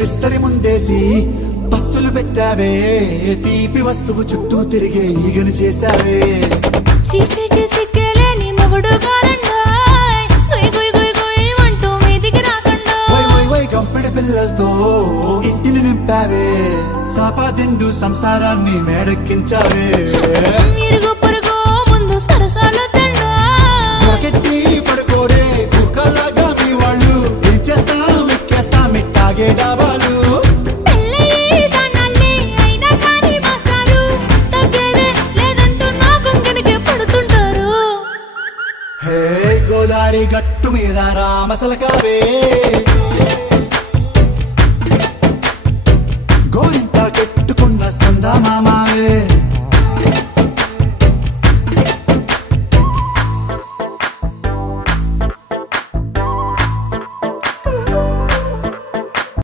విస్తరి ముందేసి పస్తులు పెట్టావే తీపి వస్తువు చుట్టూ తిరిగే ఈగను చేసావే చీచీ చేసి కేలేని మొగుడు గారండాయ్ గుయ్ గుయ్ గుయ్ గుయ్ అంటూ మీదికి రాకండా వై గంపెడి పిల్లలతో ఇంటిని నింపావే సాపాదిండు సంసారాన్ని మేడెక్కించావే ఇరుగు పొరుగు ముందు సరసాలు తిండా పొరకెట్టి పడుకోరే కుక్కలాగా మీ వాళ్ళు ఏం చేస్తాం ఎక్కేస్తాం ఇట్టాగే డాబాలు పెళ్ళయి సన్నాల్ని అయినా కానీ మాస్తారు తగ్గేదే లేదంటూ నా కొంగనికే పడుతుంటారు హే గోదారి గట్టు మీద రామసలకావే